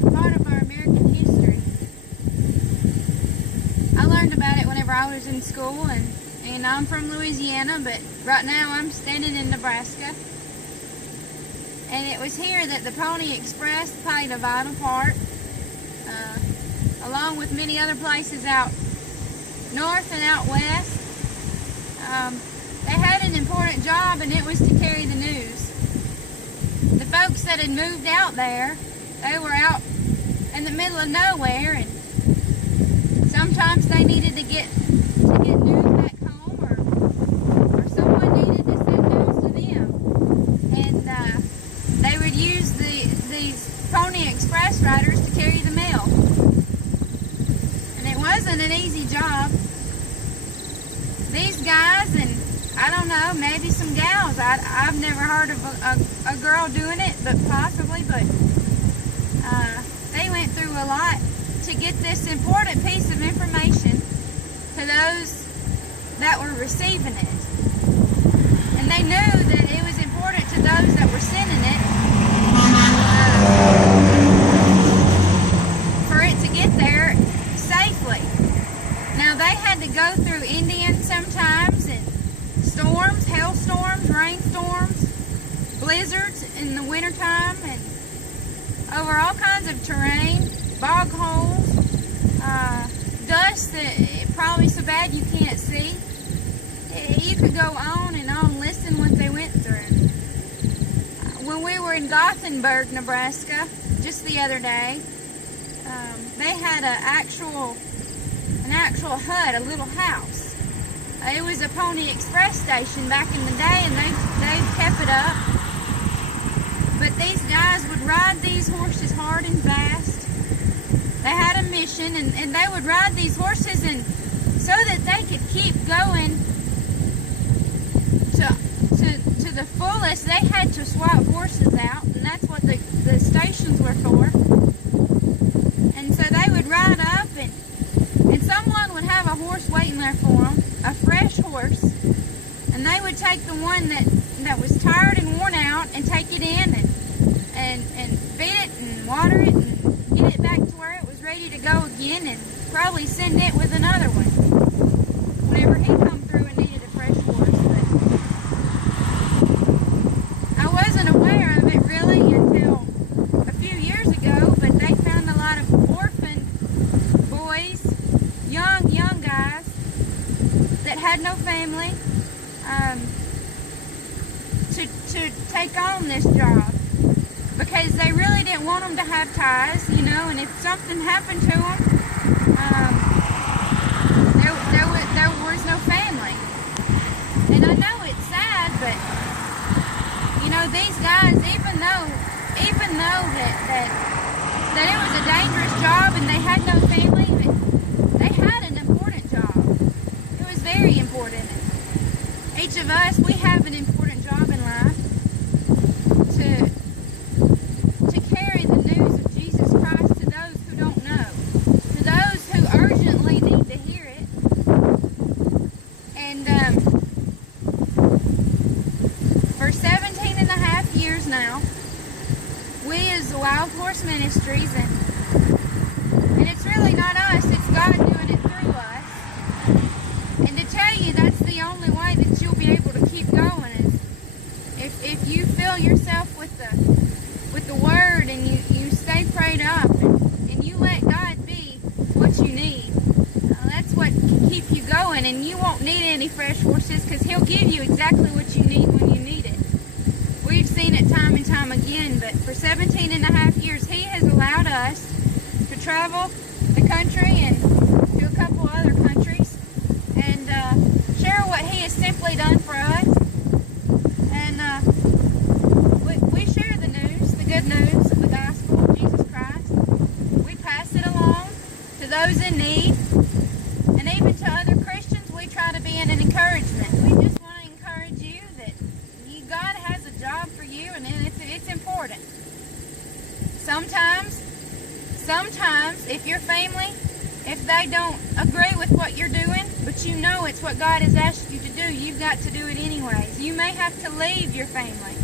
part of our American history. I learned about it whenever I was in school, and I'm from Louisiana, but right now I'm standing in Nebraska. And it was here that the Pony Express played a vital part, along with many other places out north and out west. They had an important job, and it was to carry the news. The folks that had moved out there, they were out in the middle of nowhere, and sometimes they needed to get news back home, or someone needed to send news to them. And they would use these Pony Express riders to carry the mail. And it wasn't an easy job. These guys, and I don't know, maybe some gals, I've never heard of a girl doing it, but possibly, but they went through a lot to get this important piece of information to those that were receiving it. And they knew that it was important to those that were sending it for it to get there safely. Now they had to go through Indians sometimes, and storms, hailstorms, rainstorms, blizzards in the wintertime, and over all kinds of terrain, bog holes, dust that probably so bad you can't see. You could go on and on listing what they went through. When we were in Gothenburg, Nebraska, just the other day, they had an actual hut, a little house. It was a Pony Express station back in the day, and they kept it up. But these guys would ride these horses hard and fast. They had a mission, and they would ride these horses, and so that they could keep going to the fullest, they had to swap horses out, and that's what the stations were for. And so they would ride up, and someone would have a horse waiting there for them, a fresh horse, and they would take the one that was tired and worn out and take it in and feed it and water it and get it back to where it was ready to go again, and probably send it with another one whenever he come through and needed a fresh horse. But I wasn't aware of it really until a few years ago, but they found a lot of orphan boys, young guys that had no family, to take on this job, because they really didn't want them to have ties, you know, and if something happened to them, there was no family. And I know it's sad, but you know, these guys, even though that it was a dangerous job and they had no family, they had an important job. It was very important. Each of us, we have an important job in life to carry the news of Jesus Christ to those who don't know, to those who urgently need to hear it. And for 17 and a half years now, we as the Wild Horse Ministries, and it's really not us, it's God doing it through us. And to tell you, that's the only way that you'll be able to keep going, is if you fill yourself with the Word, and you stay prayed up, and you let God be what you need. That's what can keep you going, and you won't need any fresh horses, because He'll give you exactly what you need when you need it. We've seen it time and time again, but for 17 and a half years, He has allowed us to travel the country and to a couple other countries and share what He has simply done for us. And we share the news, the good news of the gospel of Jesus Christ. We pass it along to those in need, and even to other Christians. We try to be an encouragement. We just want to encourage you that God has a job for you, and it's important. Sometimes if your family, if they don't agree with what you're doing, but you know it's what God has asked you to do, you've got to do it anyways. You may have to leave your family.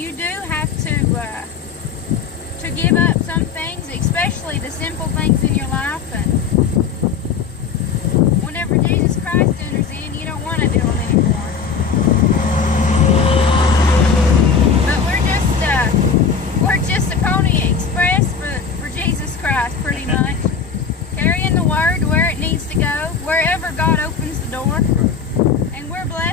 you do have to give up some things, especially the simple things in your life. And whenever Jesus Christ enters in, you don't want to do them anymore. But we're just a Pony Express for Jesus Christ, pretty much. Carrying the word where it needs to go, wherever God opens the door. And we're blessed